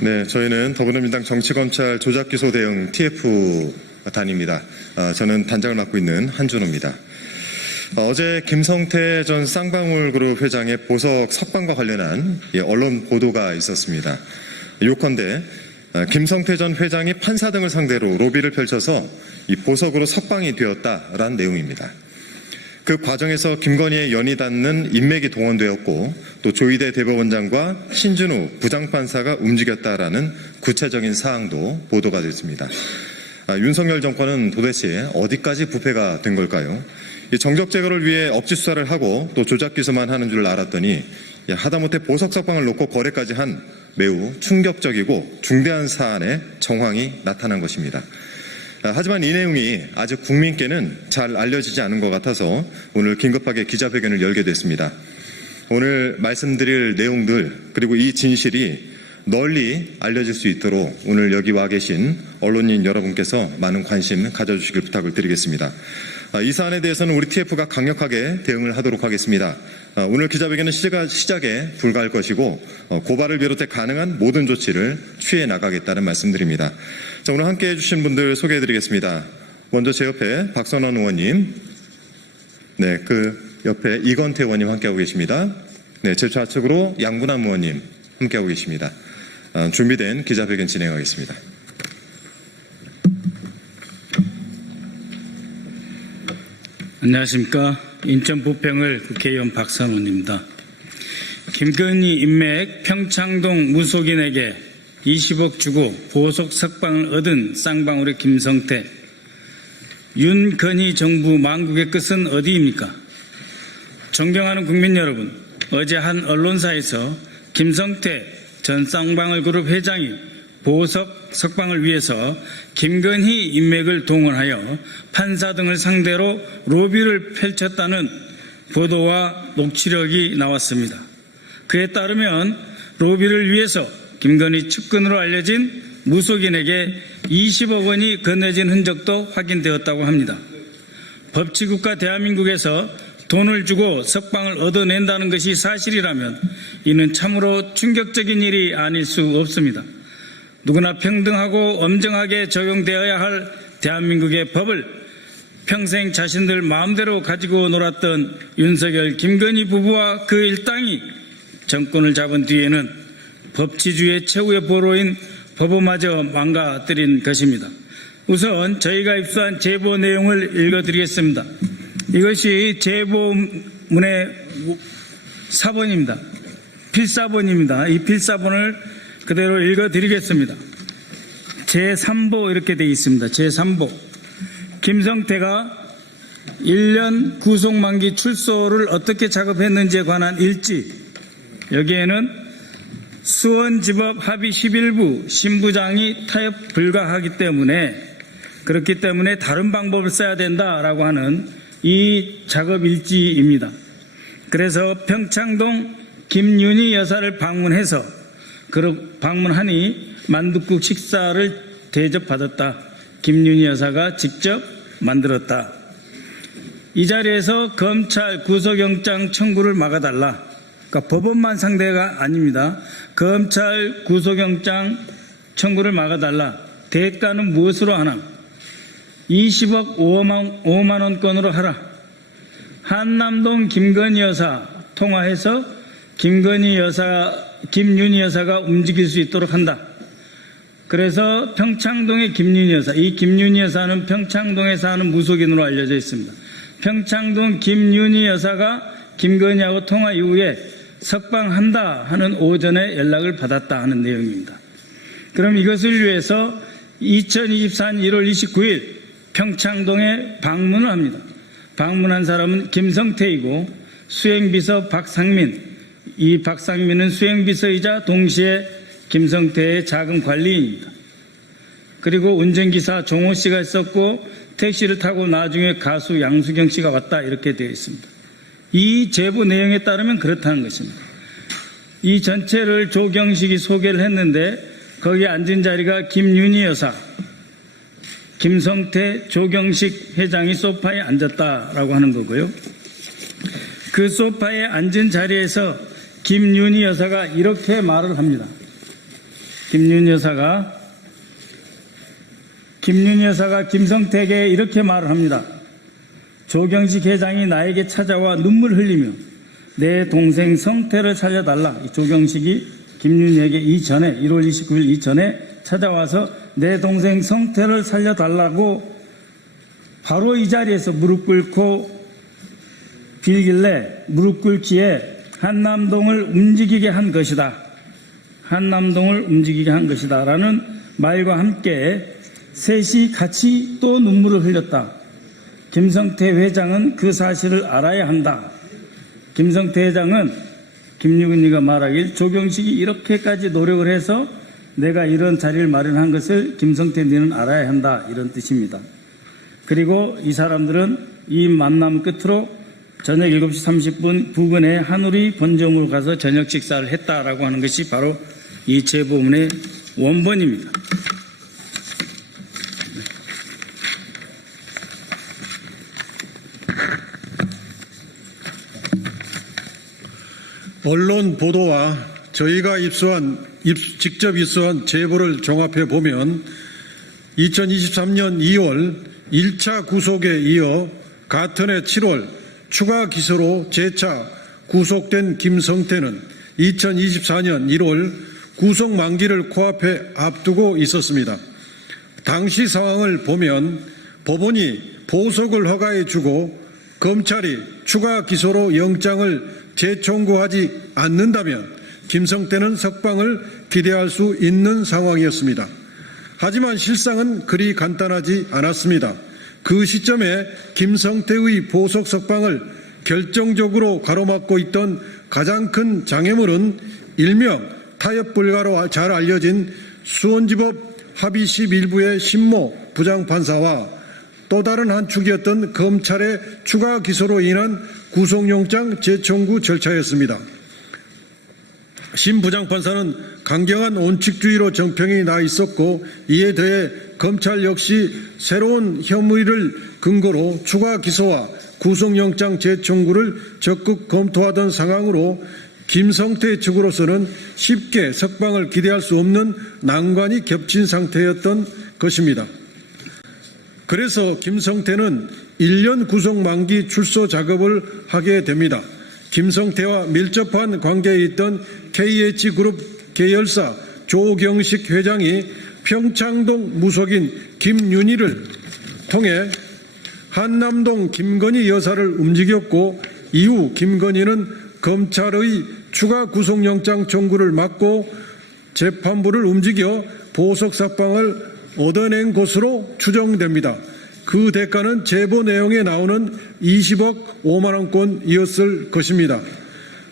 네, 저희는 더불어민주당 정치검찰 조작기소 대응 TF단입니다. 저는 단장을 맡고 있는 한준호입니다. 어제 김성태 전 쌍방울그룹 회장의 보석 석방과 관련한 언론 보도가 있었습니다. 요컨대 김성태 전 회장이 판사 등을 상대로 로비를 펼쳐서 이 보석으로 석방이 되었다라는 내용입니다. 그 과정에서 김건희의 연이 닿는 인맥이 동원되었고 또 조희대 대법원장과 신준우 부장판사가 움직였다라는 구체적인 사항도 보도가 됐습니다. 윤석열 정권은 도대체 어디까지 부패가 된 걸까요? 정적 제거를 위해 억지 수사를 하고 또 조작 기소만 하는 줄 알았더니 하다못해 보석 석방을 놓고 거래까지 한 매우 충격적이고 중대한 사안의 정황이 나타난 것입니다. 하지만 이 내용이 아직 국민께는 잘 알려지지 않은 것 같아서 오늘 긴급하게 기자회견을 열게 됐습니다. 오늘 말씀드릴 내용들 그리고 이 진실이 널리 알려질 수 있도록 오늘 여기 와 계신 언론인 여러분께서 많은 관심 가져주시길 부탁을 드리겠습니다. 이 사안에 대해서는 우리 TF가 강력하게 대응을 하도록 하겠습니다. 오늘 기자회견은 시작에 불과할 것이고 고발을 비롯해 가능한 모든 조치를 취해 나가겠다는 말씀드립니다. 자, 오늘 함께 해주신 분들 소개해드리겠습니다. 먼저 제 옆에 박선원 의원님, 네, 그 옆에 이건태 의원님 함께하고 계십니다. 네, 제 좌측으로 양분남 의원님 함께하고 계십니다. 준비된 기자회견 진행하겠습니다. 안녕하십니까. 인천 부평을 국회의원 박선원입니다. 김건희 인맥 평창동 무속인에게 20억 주고 보석 석방을 얻은 쌍방울의 김성태. 윤건희 정부 망국의 끝은 어디입니까? 존경하는 국민 여러분, 어제 한 언론사에서 김성태 전 쌍방울 그룹 회장이 보석 석방을 위해서 김건희 인맥을 동원하여 판사 등을 상대로 로비를 펼쳤다는 보도와 녹취록이 나왔습니다. 그에 따르면 로비를 위해서 김건희 측근으로 알려진 무속인에게 20억 원이 건네진 흔적도 확인되었다고 합니다. 법치국가 대한민국에서 돈을 주고 석방을 얻어낸다는 것이 사실이라면 이는 참으로 충격적인 일이 아닐 수 없습니다. 누구나 평등하고 엄정하게 적용되어야 할 대한민국의 법을 평생 자신들 마음대로 가지고 놀았던 윤석열, 김건희 부부와 그 일당이 정권을 잡은 뒤에는 법치주의의 최후의 보루인 법원마저 망가뜨린 것입니다. 우선 저희가 입수한 제보 내용을 읽어드리겠습니다. 이것이 제보문의 사본입니다. 필사본입니다. 이 필사본을 그대로 읽어드리겠습니다. 제3보 이렇게 되어 있습니다. 제3보. 김성태가 1년 구속만기 출소를 어떻게 작업했는지에 관한 일지. 여기에는 수원지법 합의 11부 신부장이 타협 불가하기 때문에 그렇기 때문에 다른 방법을 써야 된다라고 하는 이 작업 일지입니다. 그래서 평창동 김윤희 여사를 방문하니 만둣국 식사를 대접받았다. 김윤희 여사가 직접 만들었다. 이 자리에서 검찰 구속영장 청구를 막아달라. 그러니까 법원만 상대가 아닙니다. 검찰 구속영장 청구를 막아달라. 대가는 무엇으로 하나? 20억 5만 원권으로 하라. 한남동 김건희 여사 통화해서 김윤희 여사가 움직일 수 있도록 한다. 그래서 평창동의 김윤희 여사, 이 김윤희 여사는 평창동에 사는 무속인으로 알려져 있습니다. 평창동 김윤희 여사가 김건희하고 통화 이후에 석방한다 하는 오전에 연락을 받았다 하는 내용입니다. 그럼 이것을 위해서 2024년 1월 29일 평창동에 방문을 합니다. 방문한 사람은 김성태이고 수행비서 박상민, 이 박상민은 수행비서이자 동시에 김성태의 자금 관리인입니다. 그리고 운전기사 종호 씨가 있었고 택시를 타고 나중에 가수 양수경 씨가 왔다 이렇게 되어 있습니다. 이 제보 내용에 따르면 그렇다는 것입니다. 이 전체를 조경식이 소개를 했는데 거기에 앉은 자리가 김윤희 여사, 김성태, 조경식 회장이 소파에 앉았다라고 하는 거고요. 그 소파에 앉은 자리에서 김윤희 여사가 이렇게 말을 합니다. 김윤 여사가 김성택에게 이렇게 말을 합니다. 조경식 회장이 나에게 찾아와 눈물 흘리며 내 동생 성태를 살려달라. 조경식이 김윤희에게 이전에 1월 29일 이전에 찾아와서 내 동생 성태를 살려달라고 바로 이 자리에서 무릎 꿇고 빌길래 무릎 꿇기에 한남동을 움직이게 한 것이다. 한남동을 움직이게 한 것이다. 라는 말과 함께 셋이 같이 또 눈물을 흘렸다. 김성태 회장은 그 사실을 알아야 한다. 김성태 회장은 김유근이가 말하길 조경식이 이렇게까지 노력을 해서 내가 이런 자리를 마련한 것을 김성태 너는 알아야 한다. 이런 뜻입니다. 그리고 이 사람들은 이 만남 끝으로 저녁 7시 30분 부근에 한우리 본점으로 가서 저녁 식사를 했다라고 하는 것이 바로 이 제보문의 원본입니다. 언론 보도와 저희가 직접 입수한 제보를 종합해 보면 2023년 2월 1차 구속에 이어 같은 해 7월 추가 기소로 재차 구속된 김성태는 2024년 1월 구속 만기를 코앞에 앞두고 있었습니다. 당시 상황을 보면 법원이 보석을 허가해 주고 검찰이 추가 기소로 영장을 재청구하지 않는다면 김성태는 석방을 기대할 수 있는 상황이었습니다. 하지만 실상은 그리 간단하지 않았습니다. 그 시점에 김성태의 보석 석방을 결정적으로 가로막고 있던 가장 큰 장애물은 일명 타협 불가로 잘 알려진 수원지법 합의시 일부의 신모 부장판사와 또 다른 한 축이었던 검찰의 추가 기소로 인한 구속영장 재청구 절차였습니다. 신 부장판사는 강경한 원칙주의로 정평이 나 있었고 이에 더해 검찰 역시 새로운 혐의를 근거로 추가 기소와 구속영장 재청구를 적극 검토하던 상황으로 김성태 측으로서는 쉽게 석방을 기대할 수 없는 난관이 겹친 상태였던 것입니다. 그래서 김성태는 1년 구속 만기 출소 작업을 하게 됩니다. 김성태와 밀접한 관계에 있던 KH그룹 계열사 조경식 회장이 평창동 무속인 김윤희를 통해 한남동 김건희 여사를 움직였고 이후 김건희는 검찰의 추가 구속영장 청구를 막고 재판부를 움직여 보석 석방을 얻어낸 것으로 추정됩니다. 그 대가는 제보 내용에 나오는 20억 5만원권이었을 것입니다.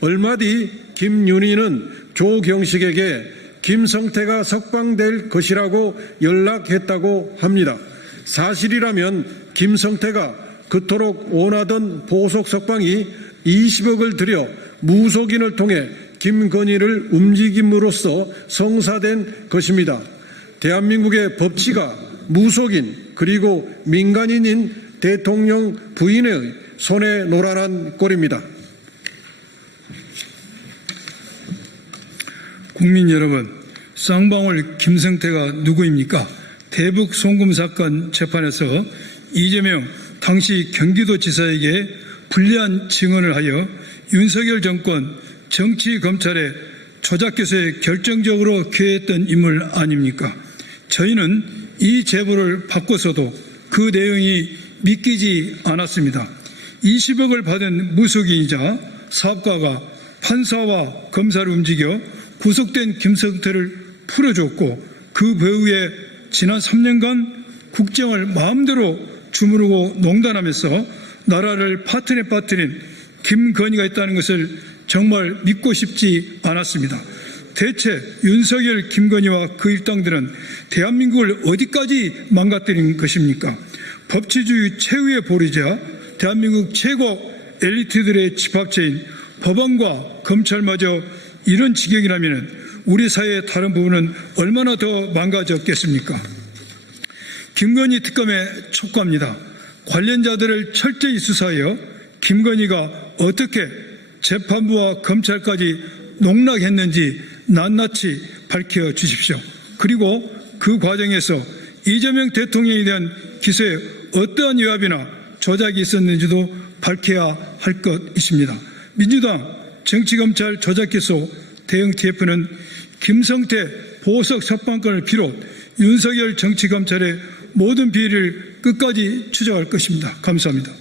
얼마 뒤 김윤희는 조경식에게 김성태가 석방될 것이라고 연락했다고 합니다. 사실이라면 김성태가 그토록 원하던 보석 석방이 20억을 들여 무속인을 통해 김건희를 움직임으로써 성사된 것입니다. 대한민국의 법치가 무속인 그리고 민간인인 대통령 부인의 손에 노란한 꼴입니다. 국민 여러분, 쌍방울 김성태가 누구입니까? 대북 송금 사건 재판에서 이재명 당시 경기도지사에게 불리한 증언을 하여 윤석열 정권 정치검찰의 조작기소에 결정적으로 기여했던 인물 아닙니까? 저희는 이 제보를 받고서도 그 내용이 믿기지 않았습니다. 20억을 받은 무속인이자 사업가가 판사와 검사를 움직여 구속된 김성태를 풀어줬고 그 배후에 지난 3년간 국정을 마음대로 주무르고 농단하면서 나라를 파탄에 빠뜨린 김건희가 있다는 것을 정말 믿고 싶지 않았습니다. 대체 윤석열, 김건희와 그 일당들은 대한민국을 어디까지 망가뜨린 것입니까? 법치주의 최후의 보루자 대한민국 최고 엘리트들의 집합체인 법원과 검찰마저 이런 지경이라면 우리 사회의 다른 부분은 얼마나 더 망가졌겠습니까? 김건희 특검에 촉구합니다. 관련자들을 철저히 수사하여 김건희가 어떻게 재판부와 검찰까지 농락했는지 낱낱이 밝혀주십시오. 그리고 그 과정에서 이재명 대통령에 대한 기소에 어떠한 위압이나 조작이 있었는지도 밝혀야 할 것입니다. 민주당 정치검찰 조작기소 대응 TF는 김성태 보석 석방건을 비롯 윤석열 정치검찰의 모든 비리를 끝까지 추적할 것입니다. 감사합니다.